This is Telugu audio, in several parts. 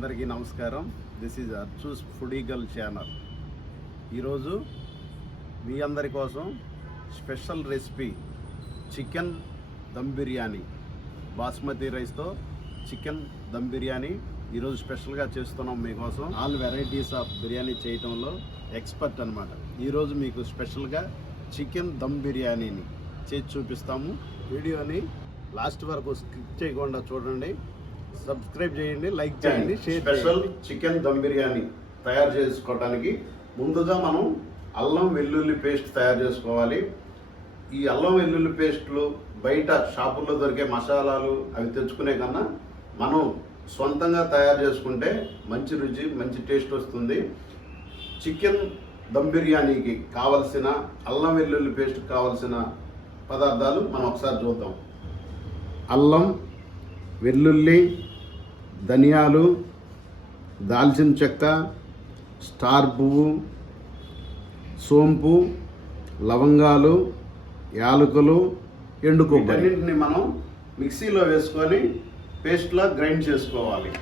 అందరికీ నమస్కారం. This is Archu's foodie gal channel. ఈరోజు మీ అందరి కోసం special recipe chicken dum biryani, basmati రైస్తో చికెన్ దమ్ బిర్యానీ ఈరోజు స్పెషల్గా చేస్తున్నాం మీకోసం. ఆల్ వెరైటీస్ ఆఫ్ బిర్యానీ చేయటంలో ఎక్స్పర్ట్ అనమాట. ఈరోజు మీకు స్పెషల్గా చికెన్ దమ్ బిర్యానీని చేసి చూపిస్తాము. వీడియోని లాస్ట్ వరకు స్కిప్ చేయకుండా చూడండి, సబ్స్క్రైబ్ చేయండి, లైక్ చేయండి, share. Special chicken dum biryani తయారు చేసుకోవడానికి ముందుగా మనం అల్లం వెల్లుల్లి పేస్ట్ తయారు చేసుకోవాలి. ఈ అల్లం వెల్లుల్లి పేస్ట్లు బయట షాపుల్లో దొరికే మసాలాలు అవి తెచ్చుకునే కన్నా మనం సొంతంగా తయారు చేసుకుంటే మంచి రుచి, మంచి టేస్ట్ వస్తుంది. చికెన్ దమ్ బిర్యానీకి కావలసిన అల్లం వెల్లుల్లి పేస్ట్ కావలసిన పదార్థాలు మనం ఒకసారి చూద్దాం. అల్లం, వెల్లుల్లి, ధనియాలు, దాల్చిన చెక్క, స్టార్ పువ్వు, సోంపు, లవంగాలు, యాలకులు, ఎండు కొబ్బరి అన్నింటిని మనం మిక్సీలో వేసుకొని పేస్ట్లా గ్రైండ్ చేసుకోవాలి.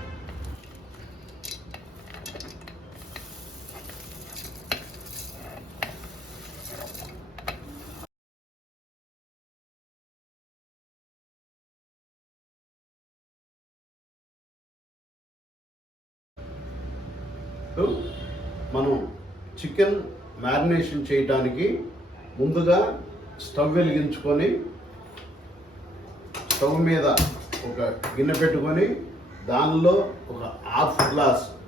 మనం చికెన్ మ్యారినేషన్ చేయడానికి ముందుగా స్టవ్ వెలిగించుకొని స్టవ్ మీద ఒక గిన్నె పెట్టుకొని దానిలో ఒక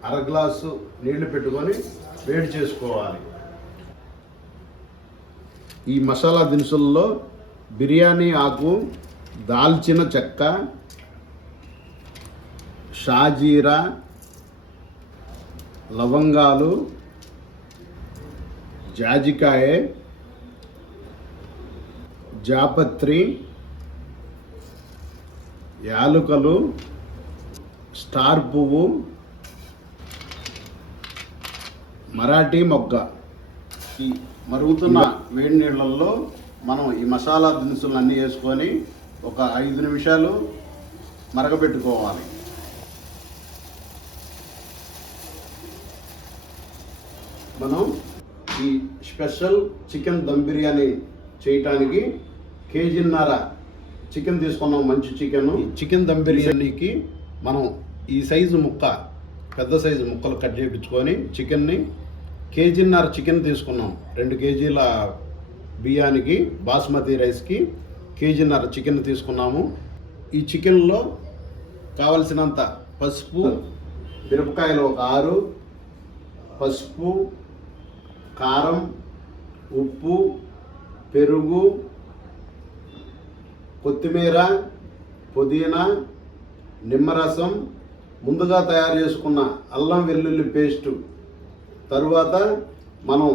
అర గ్లాసు నీళ్లు పెట్టుకొని వేడి చేసుకోవాలి. ఈ మసాలా దినుసుల్లో బిర్యానీ ఆకు, దాల్చిన చెక్క, షాజీరా, లవంగాలు, జాజికాయ, జాపత్రి, యాలకులు, స్టార్ పువ్వు, మరాఠీ మొగ్గ. ఈ మరుగుతున్న వేడి నీళ్ళల్లో మనం ఈ మసాలా దినుసులన్నీ వేసుకొని ఒక 5 నిమిషాలు మరగబెట్టుకోవాలి. మనం ఈ స్పెషల్ చికెన్ దమ్ బిర్యానీ చేయటానికి కేజీన్నర చికెన్ తీసుకున్నాం. మంచి చికెన్ దమ్ బిర్యానీకి మనం ఈ సైజు ముక్క, పెద్ద సైజు ముక్కలు కట్ చేయించుకొని చికెన్ని కేజీన్నర చికెన్ తీసుకున్నాం. 2 కేజీల బియ్యానికి, బాస్మతి రైస్కి కేజీన్నర చికెన్ తీసుకున్నాము. ఈ చికెన్లో కావలసినంత పసుపు, మిరపకాయలు ఒక 6, పసుపు, కారం, ఉప్పు, పెరుగు, కొత్తిమీర, పుదీనా, నిమ్మరసం, ముందుగా తయారు చేసుకున్న అల్లం వెల్లుల్లి పేస్టు, తరువాత మనం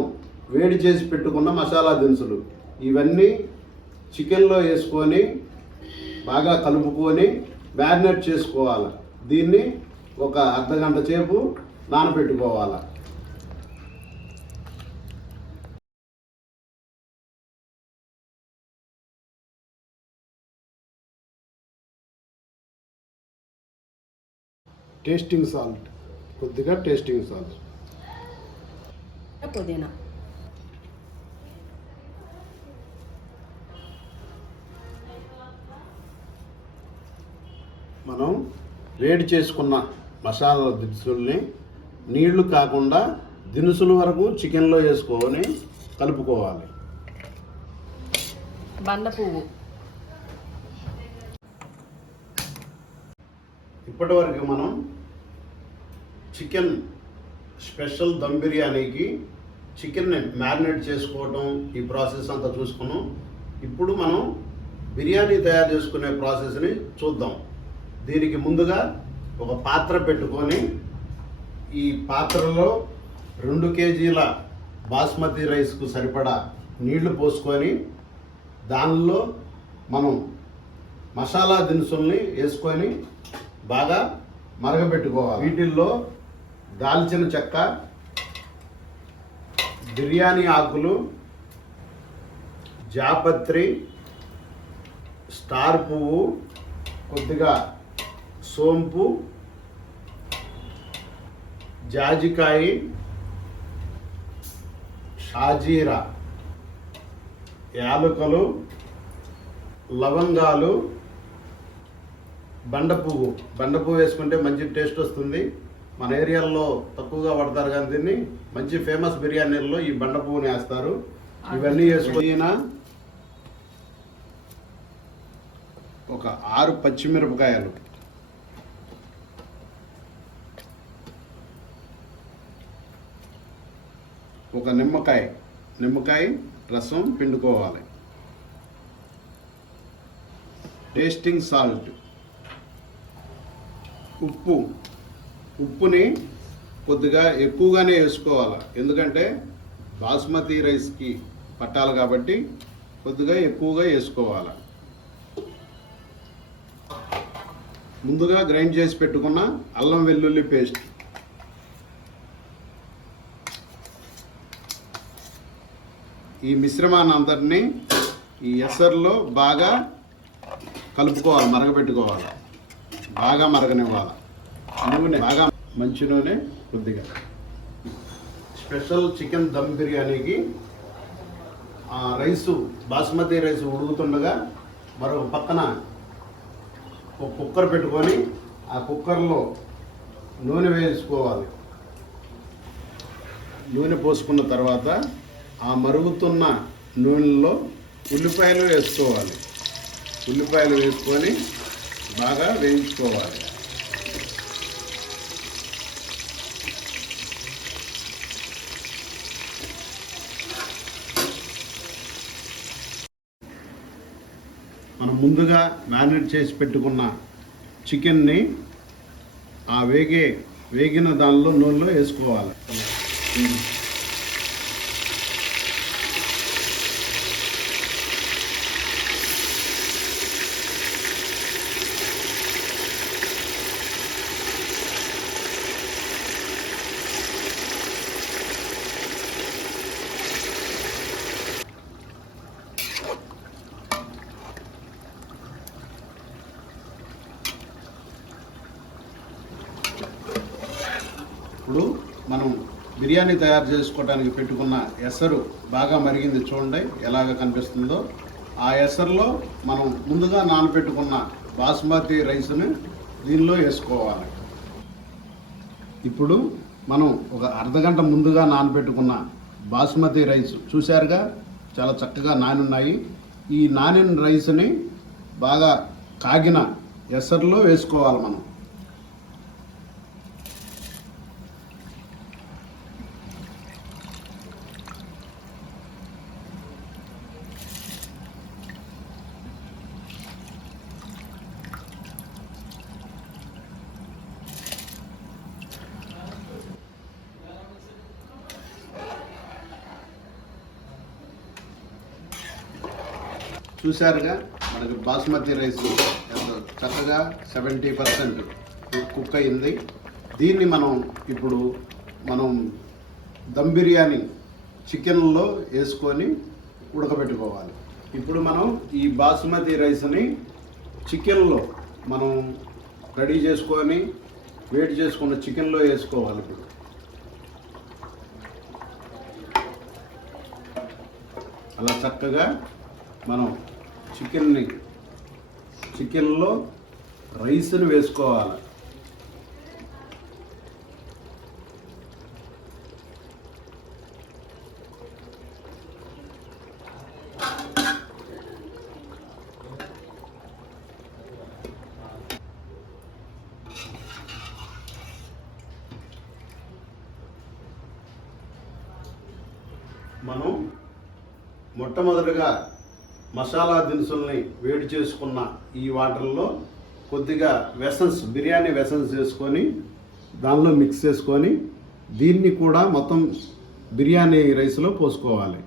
వేడి చేసి పెట్టుకున్న మసాలా దినుసులు ఇవన్నీ చికెన్లో వేసుకొని బాగా కలుపుకొని మ్యారినేట్ చేసుకోవాలి. దీన్ని ఒక అర్ధగంట సేపు నానబెట్టుకోవాలి. టేస్టింగ్ సాల్ట్, కొద్దిగా టేస్టింగ్ సాల్ట్, పుదీనా, మనం వేడి చేసుకున్న మసాలా దినుసుల్ని నీళ్లు కాకుండా దినుసుల వరకు చికెన్లో వేసుకొని కలుపుకోవాలి. బండ పువ్వు, ఇప్పటి వరకు మనం చికెన్ స్పెషల్ దమ్ బిర్యానీకి చికెన్ని మ్యారినేట్ చేసుకోవటం, ఈ ప్రాసెస్ అంతా చూసుకున్నాం. ఇప్పుడు మనం బిర్యానీ తయారు చేసుకునే ప్రాసెస్ని చూద్దాం. దీనికి ముందుగా ఒక పాత్ర పెట్టుకొని ఈ పాత్రలో 2 కేజీల బాస్మతి రైస్కు సరిపడా నీళ్లు పోసుకొని దానిలో మనం మసాలా దినుసుల్ని వేసుకొని బాగా మరగబెట్టుకోవాలి. వీటిల్లో దాల్చిన చెక్క, బిర్యానీ ఆకులు, జాపత్రి, స్టార్ పువ్వు, కొద్దిగా సోంపు, జాజికాయ, షాజీరా, యాలకులు, లవంగాలు, బండపువ్వు వేసుకుంటే మంచి టేస్ట్ వస్తుంది. మన ఏరియాలో తక్కువగా పడతారు కానీ దీన్ని మంచి ఫేమస్ బిర్యానీల్లో ఈ బండపువ్వుని వేస్తారు. ఇవన్నీ వేసుకొని ఒక 6 పచ్చిమిరపకాయలు, ఒక నిమ్మకాయ రసం పిండుకోవాలి. టేస్టింగ్ సాల్ట్, ఉప్పుని కొద్దిగా ఎక్కువగానే వేసుకోవాలి, ఎందుకంటే బాస్మతి రైస్కి పట్టాలి కాబట్టి కొద్దిగా ఎక్కువగా వేసుకోవాలి. ముందుగా గ్రైండ్ చేసి పెట్టుకున్న అల్లం వెల్లుల్లి పేస్ట్, ఈ మిశ్రమాన్ని అంతటిని ఈ ఎసర్లో బాగా కలుపుకోవాలి, మరగబెట్టుకోవాలి, బాగా మరగనివ్వాలి. బాగా మంచి నూనె కొద్దిగా. స్పెషల్ చికెన్ దమ్ బిర్యానీకి బాస్మతి రైస్ ఉడుకుతుండగా మరొక పక్కన ఒక కుక్కర్ పెట్టుకొని ఆ కుక్కర్లో నూనె వేసుకోవాలి. నూనె పోసుకున్న తర్వాత ఆ మరుగుతున్న నూనెలో ఉల్లిపాయలు వేసుకోవాలి. ఉల్లిపాయలు వేసుకొని బాగా వేయించుకోవాలి. మనం ముందుగా మ్యారినేట్ చేసి పెట్టుకున్న చికెన్ని ఆ వేగిన దానిలో నూనెలో వేసుకోవాలి. ఇప్పుడు మనం బిర్యానీ తయారు చేసుకోవడానికి పెట్టుకున్న ఎసరు బాగా మరిగింది, చూడండి ఎలాగ కనిపిస్తుందో. ఆ ఎసరులో మనం ముందుగా నానబెట్టుకున్న బాస్మతి రైస్ని దీనిలో వేసుకోవాలి. ఇప్పుడు మనం ఒక అర్ధగంట ముందుగా నానబెట్టుకున్న బాస్మతి రైస్ చూశారుగా, చాలా చక్కగా నానున్నాయి. ఈ నానిన రైస్ని బాగా కాగిన ఎసరులో వేసుకోవాలి మనం. చూశారుగా మనకి బాస్మతి రైస్ చక్కగా 70% కుక్ అయింది. దీన్ని ఇప్పుడు మనం దమ్ బిర్యానీ చికెన్లో వేసుకొని ఉడకబెట్టుకోవాలి. ఇప్పుడు మనం ఈ బాస్మతి రైస్ని చికెన్లో మనం రెడీ చేసుకొని వేడి చేసుకున్న చికెన్లో వేసుకోవాలి. ఇప్పుడు అలా చక్కగా మనం చికెన్లో రైస్ని వేసుకోవాలి. మనం మొట్టమొదటిగా మసాలా దినుసుల్ని వేడి చేసుకున్న ఈ వాటర్లో కొద్దిగా బిర్యానీ వెసన్స్ వేసుకొని దానిలో మిక్స్ చేసుకొని దీన్ని కూడా మొత్తం బిర్యానీ రైస్లో పోసుకోవాలి.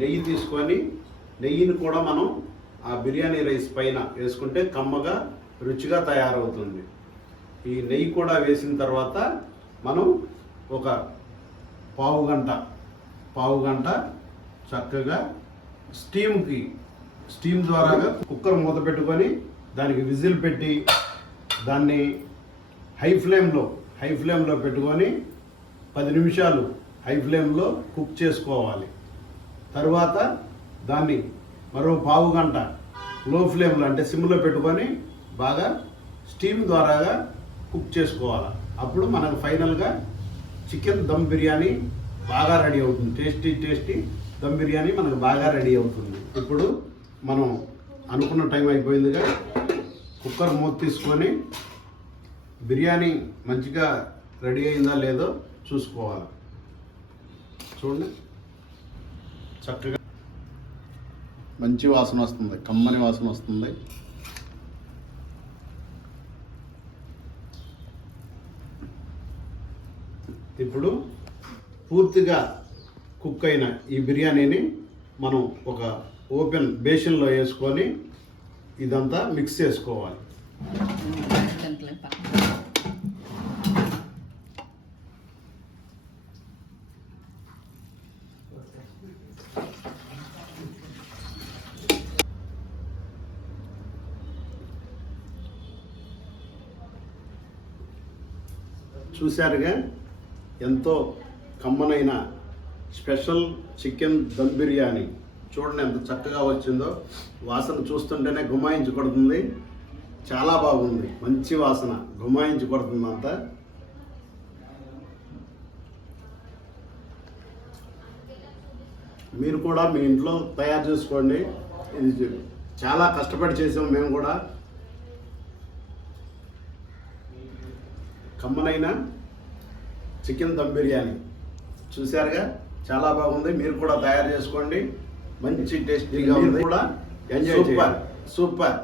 నెయ్యి తీసుకొని నెయ్యిని కూడా మనం ఆ బిర్యానీ రైస్ పైన వేసుకుంటే కమ్మగా రుచిగా తయారవుతుంది. ఈ నెయ్యి కూడా వేసిన తర్వాత మనం ఒక పావు గంట చక్కగా స్టీమ్ ద్వారా కుక్కర్ మూత పెట్టుకొని దానికి విజిల్ పెట్టి దాన్ని హై ఫ్లేమ్లో పెట్టుకొని 10 నిమిషాలు హై ఫ్లేమ్లో కుక్ చేసుకోవాలి. తర్వాత దాన్ని మరో పావు గంట లో ఫ్లేమ్లో అంటే సిమ్లో పెట్టుకొని బాగా స్టీమ్ ద్వారా కుక్ చేసుకోవాలి. అప్పుడు మనకు ఫైనల్గా చికెన్ దమ్ బిర్యానీ బాగా రెడీ అవుతుంది. టేస్టీ దమ్ బిర్యానీ మనకు బాగా రెడీ అవుతుంది. ఇప్పుడు మనం అనుకున్న టైం అయిపోయిందిగా, కుక్కర్ మూత తీసుకొని బిర్యానీ మంచిగా రెడీ అయిందా లేదో చూసుకోవాలి. చూడండి, చక్కగా మంచి వాసన వస్తుంది, కమ్మని వాసన వస్తుంది. ఇప్పుడు పూర్తిగా కుక్ అయిన ఈ బిర్యానీని మనం ఒక ఓపెన్ బేసిన్లో వేసుకొని ఇదంతా మిక్స్ చేసుకోవాలి. చూశారుగా, ఎంతో కమ్మనైన స్పెషల్ చికెన్ దమ్ బిర్యానీ. చూడండి ఎంత చక్కగా వచ్చిందో. వాసన చూస్తుంటేనే గుమాయించి కొడుతుంది. చాలా బాగుంది, మంచి వాసన గుమాయించి కొడుతుంది అంతా. మీరు కూడా మీ ఇంట్లో తయారు చేసుకోండి. ఇది చాలా కష్టపడి చేసాం మేము కూడా. కమ్మనైన చికెన్ దమ్ బిర్యానీ చూశారుగా, చాలా బాగుంది. మీరు కూడా తయారు చేసుకోండి, మంచి టేస్టీగా ఉంది. కూడా ఎంజాయ్ చేయండి. సూపర్.